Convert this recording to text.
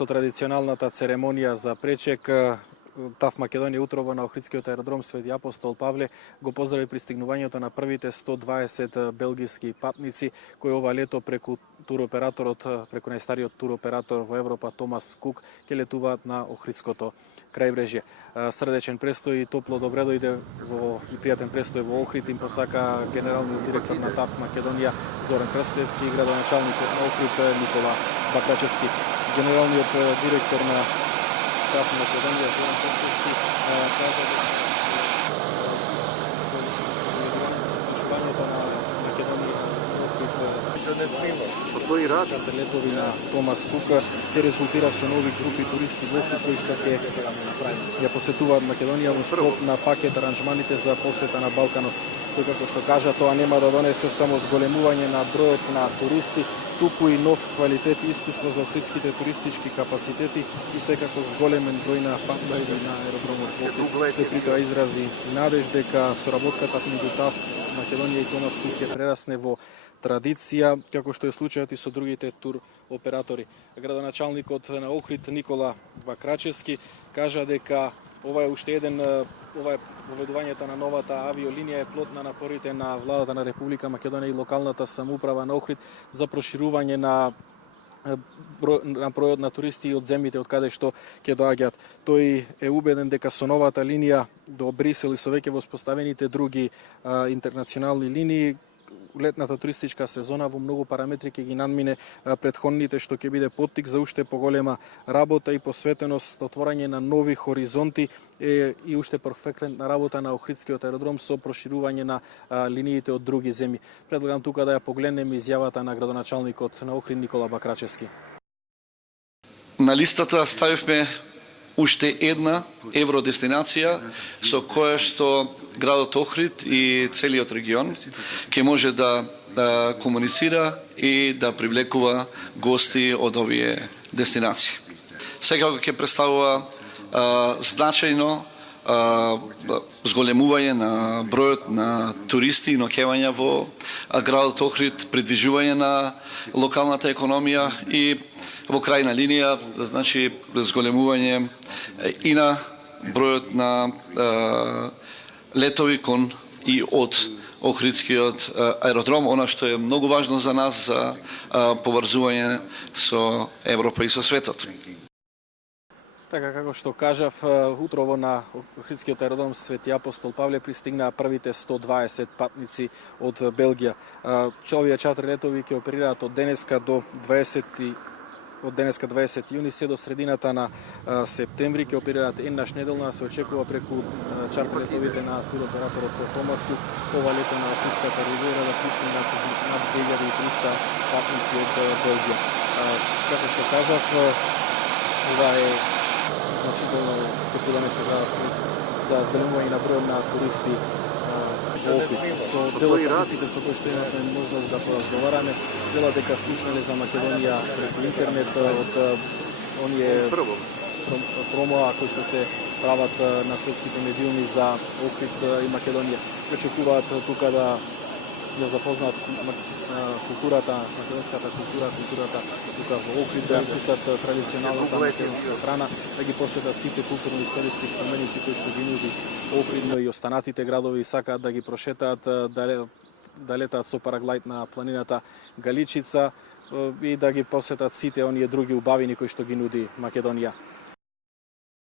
со традиционалната церемонија за пречек, ТАФ Македонија утрово на Охридскиот аеродром Свети Апостол Павле го поздрави пристигнувањето на првите 120 белгиски патници кои ова лето преку преку најстариот туроператор во Европа Томас Кук ќе летуваат на Охридското крајбрежје. Срдечен престој и топло добре дојде и пријатен престој во Охрид им посака генералниот директор на ТАФ Македонија Зоран Крстевски и градоначалникот на Охрид Никола Бакрачевски. Генералниот директор на ТАФ Македонија Зоран Крстевски кажа дека на Македонија летови на Томас Кука ќе резултира со нови групи туристи во Охрид кои што ќе ја посетуваат Македонија во скоп на пакет аранжманите за посета на Балканот. Тој како што кажа, тоа нема да донесе само зголемување на бројот на туристи, туку и нов квалитет и искуство за охридските туристички капацитети и секако зголемен број на патници на аеродромот во Охрид. Тој притоа изрази надеж дека соработката меѓу ТАФ Македонија и Томас Кук ќе прерасне во традиција, како што е случајот и со другите тур оператори. Градоначалникот на Охрид Никола Бакрачевски кажа дека ова е уште еден поведувањето на новата авиолинија е плод на напорите на владата на Република Македонија и локалната самоуправа на Охрид за проширување на бројот на туристи од земјите од каде што ќе доаѓаат. Тој е убеден дека со новата линија до Брисел и со веќе воспоставените други интернационални линии летната туристичка сезона во многу параметри ќе ги надмине претходните, што ќе биде поттик за уште поголема работа и посветеност отворање на нови хоризонти и уште перфектна работа на Охридскиот аеродром со проширување на линиите од други земји. Предлагам тука да ја погледнеме изјавата на градоначалникот на Охрид Никола Бакрачевски. На листата ставивме уште една евродестинација со која што градот Охрид и целиот регион ќе може да комуницира и да привлекува гости од овие дестинации. Секако ќе представува значајно зголемување на бројот на туристи и ноќевања во градот Охрид, придвижување на локалната економија и во крајна линија, значи зголемување и на бројот на летови кон и од Охридскиот аеродром, она што е многу важно за нас за поврзување со Европа и со светот. Така како што кажав, утрово на Охридскиот аеродром Свети Апостол Павле пристигнаа првите 120 патници од Белгија. Овие чатри летови ќе оперираат од денеска 20 јуни се до средината на септември, ќе оперираат еднаш неделно, а се очекува преку чартер летовите на туроператорот Томас Кук ова лето на Охридската ривиера да пристигнат над 2300 патници од Белгија. Како што кажав, ова е значително ќе донесе за зголемување на бројот на туристи во Охрид. Со дел од патниците со кои што имавме можност да поразговараме, дела дека слушнале за Македонија преку интернет од оние промоа кои што се прават на светските медиуми за Охрид и Македонија. Очекуваат тука да ја запознаат културата, македонската културата тука во Охрид, да вкусат традиционалната македонска храна, да ги посетат сите културно-историски споменици кои што ги нуди Охрид, но и останатите градови сакаат да ги прошетаат, да летаат со параглајд на планината Галичица и да ги посетат сите оние други убавини кои што ги нуди Македонија.